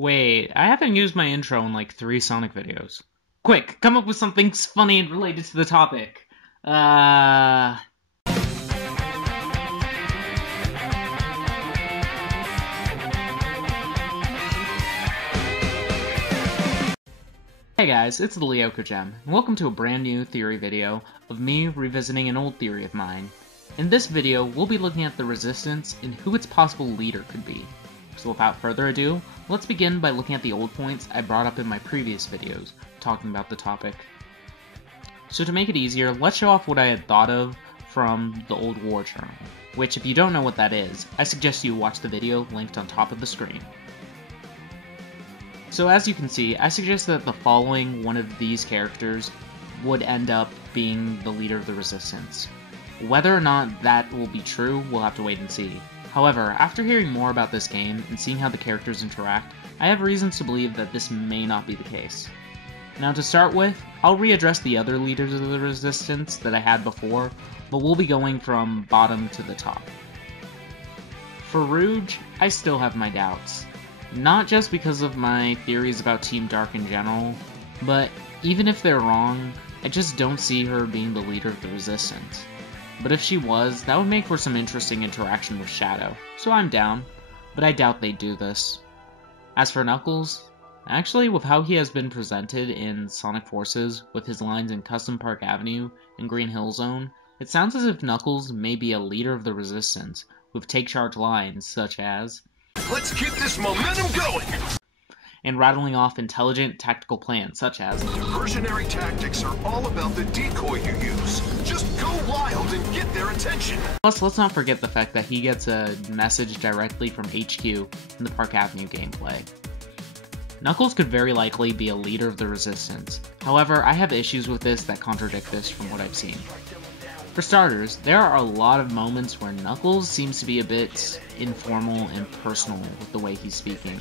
Wait, I haven't used my intro in like 3 Sonic videos. Quick, come up with something funny and related to the topic. Hey guys, it's the Lyoko Gem, and welcome to a brand new theory video of me revisiting an old theory of mine. In this video, we'll be looking at the Resistance and who its possible leader could be. So without further ado, let's begin by looking at the old points I brought up in my previous videos, talking about the topic. So to make it easier, let's show off what I had thought of from the old war journal, which if you don't know what that is, I suggest you watch the video linked on top of the screen. So as you can see, I suggest that the following one of these characters would end up being the leader of the Resistance. Whether or not that will be true, we'll have to wait and see. However, after hearing more about this game and seeing how the characters interact, I have reasons to believe that this may not be the case. Now to start with, I'll readdress the other leaders of the Resistance that I had before, but we'll be going from bottom to the top. For Rouge, I still have my doubts. Not just because of my theories about Team Dark in general, but even if they're wrong, I just don't see her being the leader of the Resistance. But if she was, that would make for some interesting interaction with Shadow, so I'm down, but I doubt they'd do this. As for Knuckles, actually with how he has been presented in Sonic Forces, with his lines in Custom Park Avenue and Green Hill Zone, it sounds as if Knuckles may be a leader of the Resistance, with take charge lines such as, "Let's keep this momentum going!" and rattling off intelligent tactical plans such as, "Diversionary tactics are all about the decoy you use. Just go wild and get their attention." Plus, let's not forget the fact that he gets a message directly from HQ in the Park Avenue gameplay. Knuckles could very likely be a leader of the Resistance. However, I have issues with this that contradict this from what I've seen. For starters, there are a lot of moments where Knuckles seems to be a bit informal and personal with the way he's speaking.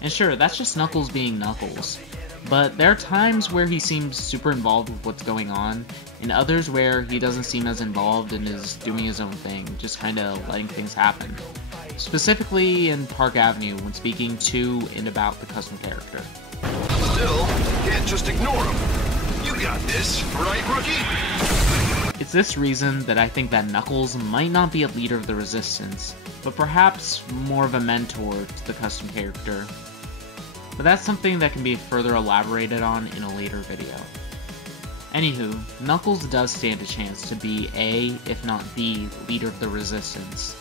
And sure, that's just Knuckles being Knuckles, but there are times where he seems super involved with what's going on, and others where he doesn't seem as involved and is doing his own thing, just kinda letting things happen. Specifically in Park Avenue when speaking to and about the custom character. Still, can't just ignore him. You got this, right, rookie? It's this reason that I think that Knuckles might not be a leader of the Resistance, but perhaps more of a mentor to the custom character. But that's something that can be further elaborated on in a later video. Anywho, Knuckles does stand a chance to be a, if not the, leader of the Resistance.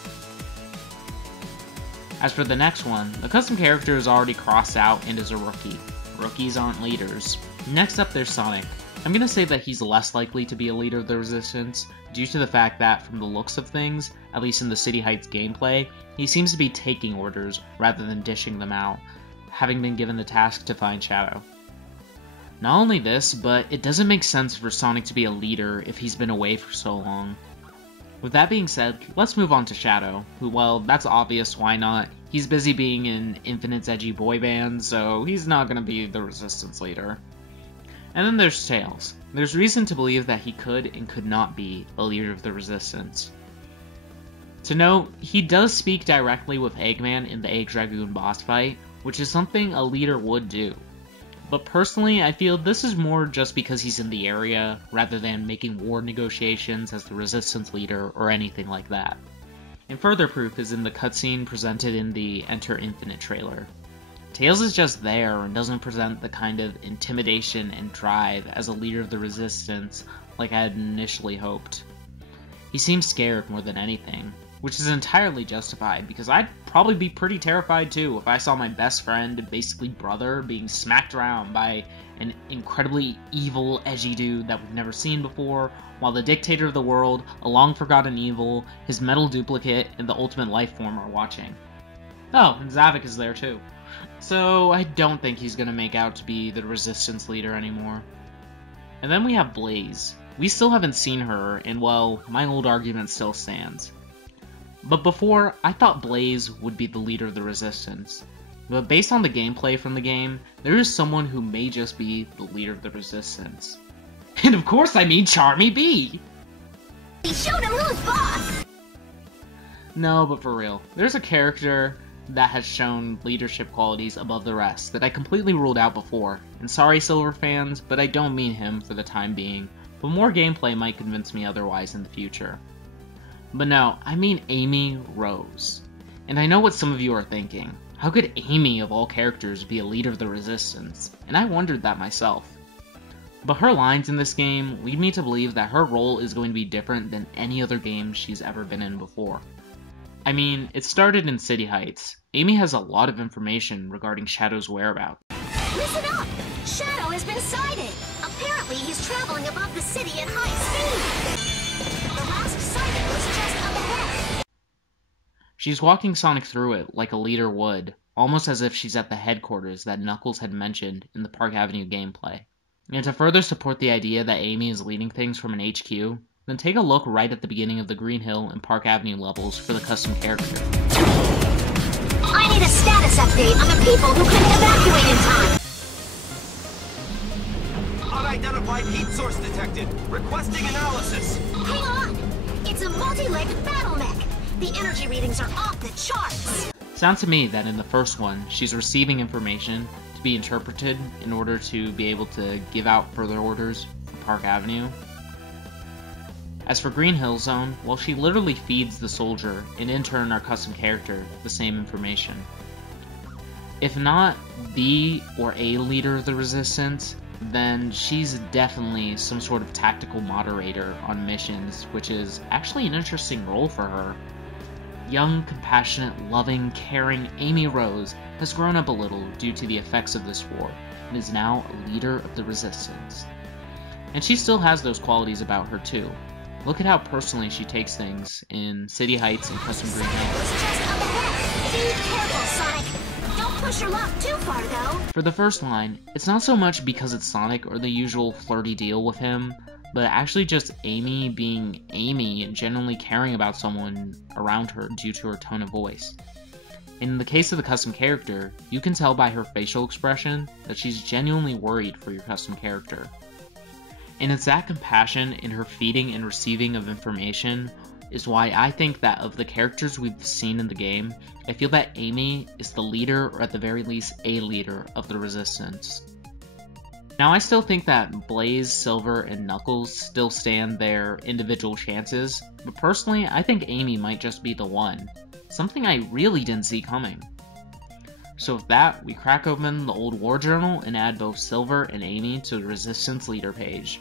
As for the next one, the custom character is already crossed out and is a rookie. Rookies aren't leaders. Next up there's Sonic. I'm gonna say that he's less likely to be a leader of the Resistance, due to the fact that, from the looks of things, at least in the City Heights gameplay, he seems to be taking orders rather than dishing them out, having been given the task to find Shadow. Not only this, but it doesn't make sense for Sonic to be a leader if he's been away for so long. With that being said, let's move on to Shadow, who, well, that's obvious, why not? He's busy being in Infinite's edgy boy band, so he's not gonna be the Resistance leader. And then there's Tails. There's reason to believe that he could and could not be a leader of the Resistance. To note, he does speak directly with Eggman in the Egg Dragoon boss fight, which is something a leader would do. But personally, I feel this is more just because he's in the area, rather than making war negotiations as the Resistance leader or anything like that. And further proof is in the cutscene presented in the Enter Infinite trailer. Tails is just there and doesn't present the kind of intimidation and drive as a leader of the Resistance like I had initially hoped. He seems scared more than anything, which is entirely justified because I'd probably be pretty terrified too if I saw my best friend and basically brother being smacked around by an incredibly evil, edgy dude that we've never seen before, while the dictator of the world, a long-forgotten evil, his metal duplicate, and the ultimate life form are watching. Oh, and Zavik is there too. So I don't think he's gonna make out to be the Resistance leader anymore. And then we have Blaze. We still haven't seen her, and well, my old argument still stands. But before, I thought Blaze would be the leader of the Resistance. But based on the gameplay from the game, there is someone who may just be the leader of the Resistance. And of course I mean Charmy B! He showed him who's boss! No, but for real, there's a character that has shown leadership qualities above the rest that I completely ruled out before. And sorry, Silver fans, but I don't mean him for the time being, but more gameplay might convince me otherwise in the future. But no, I mean Amy Rose. And I know what some of you are thinking. How could Amy, of all characters, be a leader of the Resistance? And I wondered that myself. But her lines in this game lead me to believe that her role is going to be different than any other game she's ever been in before. I mean, it started in City Heights. Amy has a lot of information regarding Shadow's whereabouts. Listen up! Shadow has been sighted! Apparently he's traveling above the city at high speed! The last sighting was just up ahead! She's walking Sonic through it like a leader would, almost as if she's at the headquarters that Knuckles had mentioned in the Park Avenue gameplay. And to further support the idea that Amy is leading things from an HQ, then take a look right at the beginning of the Green Hill and Park Avenue levels for the custom character. I need a status update on the people who couldn't evacuate in time! Unidentified heat source detected. Requesting analysis. Hang on! It's a multi-legged battle mech! The energy readings are off the charts! Sounds to me that in the first one, she's receiving information to be interpreted in order to be able to give out further orders for Park Avenue. As for Green Hill Zone, well, she literally feeds the soldier, and in turn our custom character, the same information. If not the or a leader of the Resistance, then she's definitely some sort of tactical moderator on missions, which is actually an interesting role for her. Young, compassionate, loving, caring Amy Rose has grown up a little due to the effects of this war, and is now a leader of the Resistance. And she still has those qualities about her too. Look at how personally she takes things in City Heights and Custom Green Hill. Be careful, Sonic! Don't push your luck too far, though! For the first line, it's not so much because it's Sonic or the usual flirty deal with him, but actually just Amy being Amy and genuinely caring about someone around her due to her tone of voice. In the case of the custom character, you can tell by her facial expression that she's genuinely worried for your custom character. And it's that compassion in her feeding and receiving of information is why I think that of the characters we've seen in the game, I feel that Amy is the leader, or at the very least a leader, of the Resistance. Now I still think that Blaze, Silver, and Knuckles still stand their individual chances, but personally I think Amy might just be the one. Something I really didn't see coming. So with that, we crack open the old war journal and add both Silver and Amy to the Resistance leader page.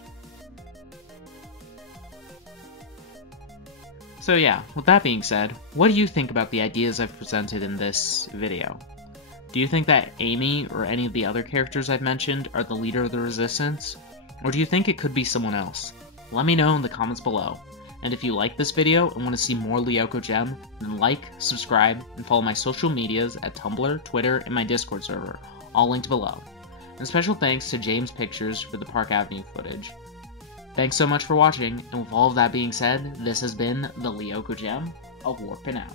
So yeah, with that being said, what do you think about the ideas I've presented in this video? Do you think that Amy or any of the other characters I've mentioned are the leader of the Resistance? Or do you think it could be someone else? Let me know in the comments below. And if you like this video and want to see more Lyoko Gem, then like, subscribe, and follow my social medias at Tumblr, Twitter, and my Discord server, all linked below. And special thanks to James Pictures for the Park Avenue footage. Thanks so much for watching, and with all of that being said, this has been the Lyoko Gem of Warpin' Out.